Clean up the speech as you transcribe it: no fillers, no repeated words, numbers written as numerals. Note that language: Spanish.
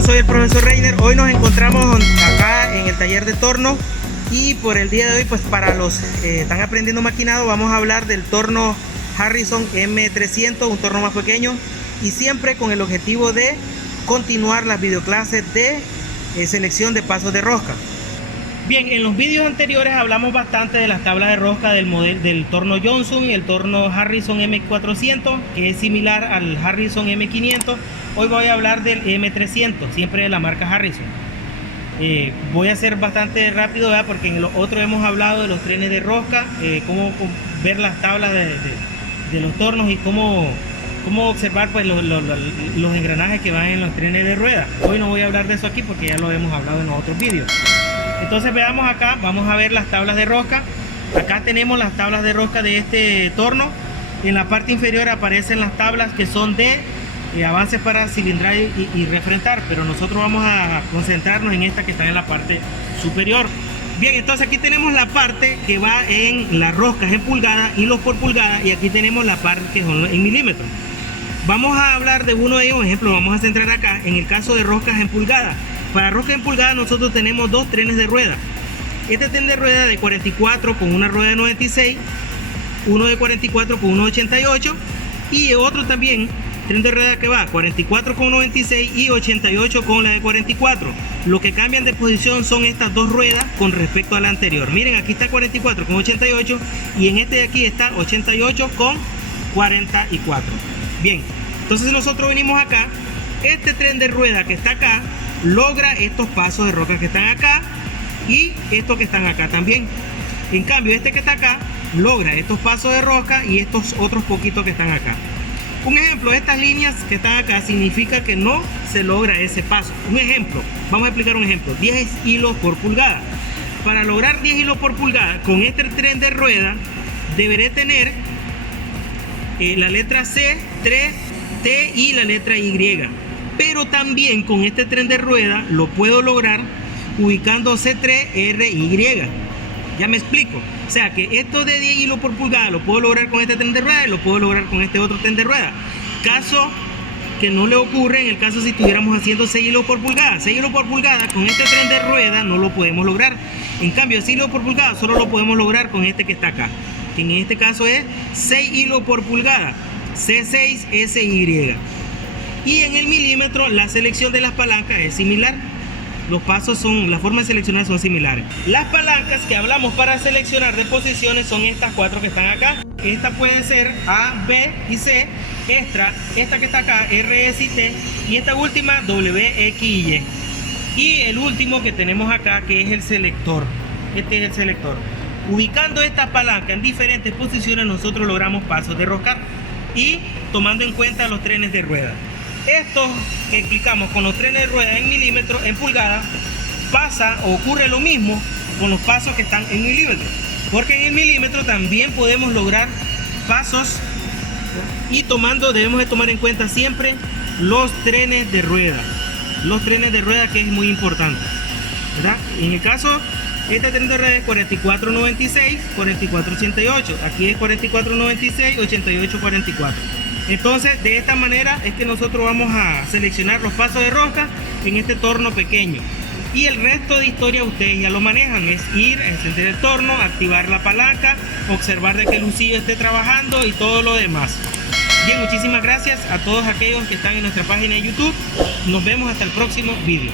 amigos, soy el profesor Reiner. Hoy nos encontramos acá en el taller de torno y por el día de hoy, pues para los que están aprendiendo maquinado, vamos a hablar del torno Harrison M300, un torno más pequeño, y siempre con el objetivo de continuar las videoclases de selección de pasos de rosca. Bien, en los vídeos anteriores hablamos bastante de las tablas de rosca del modelo del torno Johnson y el torno Harrison M400, que es similar al Harrison M500. Hoy voy a hablar del M300, siempre de la marca Harrison. Voy a ser bastante rápido, ¿verdad? Porque en los otros hemos hablado de los trenes de rosca, cómo ver las tablas de los tornos y cómo observar pues, los engranajes que van en los trenes de rueda. Hoy no voy a hablar de eso aquí porque ya lo hemos hablado en los otros vídeos. Entonces veamos acá, vamos a ver las tablas de rosca. Acá tenemos las tablas de rosca de este torno. En la parte inferior aparecen las tablas que son de avances para cilindrar y refrentar, pero nosotros vamos a concentrarnos en esta que está en la parte superior. Bien, entonces aquí tenemos la parte que va en las roscas en pulgadas, hilos por pulgada, y aquí tenemos la parte que son en milímetros. Vamos a hablar de uno de ellos, por ejemplo, vamos a centrar acá en el caso de roscas en pulgadas. Para rosca en pulgada nosotros tenemos dos trenes de rueda. Este tren de rueda de 44 con una rueda de 96, uno de 44 con 1,88 y otro también tren de rueda que va 44 con 96 y 88 con la de 44. Lo que cambian de posición son estas dos ruedas con respecto a la anterior. Miren, aquí está 44 con 88 y en este de aquí está 88 con 44. Bien, entonces nosotros venimos acá, este tren de rueda que está acá logra estos pasos de rosca que están acá y estos que están acá también. En cambio, este que está acá logra estos pasos de rosca y estos otros poquitos que están acá. Un ejemplo, estas líneas que están acá significa que no se logra ese paso. Un ejemplo, vamos a explicar un ejemplo, 10 hilos por pulgada. Para lograr 10 hilos por pulgada con este tren de rueda deberé tener la letra C, 3, T y la letra Y. Pero también con este tren de rueda lo puedo lograr ubicando C3, R, Y. Ya me explico. O sea que esto de 10 hilos por pulgada lo puedo lograr con este tren de rueda y lo puedo lograr con este otro tren de rueda. Caso que no le ocurre en el caso si estuviéramos haciendo 6 hilos por pulgada. 6 hilos por pulgada con este tren de rueda no lo podemos lograr. En cambio, 6 hilos por pulgada solo lo podemos lograr con este que está acá, que en este caso es 6 hilos por pulgada, C6, SY. Y en el milímetro la selección de las palancas es similar. Los pasos son, la forma de seleccionar son similares. Las palancas que hablamos para seleccionar de posiciones son estas cuatro que están acá. Esta puede ser A, B y C. Esta que está acá, R, S y T. Y esta última, W, X y Y. Y el último que tenemos acá, que es el selector. Este es el selector. Ubicando estas palancas en diferentes posiciones, nosotros logramos pasos de rosca y tomando en cuenta los trenes de rueda. Esto que explicamos con los trenes de rueda en milímetros, en pulgadas, ocurre lo mismo con los pasos que están en milímetros, porque en el milímetro también podemos lograr pasos y debemos de tomar en cuenta siempre los trenes de rueda, que es muy importante, ¿verdad? En el caso, este tren de rueda es 4496, 4488, aquí es 4496, 8844. Entonces, de esta manera es que nosotros vamos a seleccionar los pasos de rosca en este torno pequeño. Y el resto de historia ustedes ya lo manejan, es ir, encender el torno, activar la palanca, observar de que el lucillo esté trabajando y todo lo demás. Bien, muchísimas gracias a todos aquellos que están en nuestra página de YouTube. Nos vemos hasta el próximo vídeo.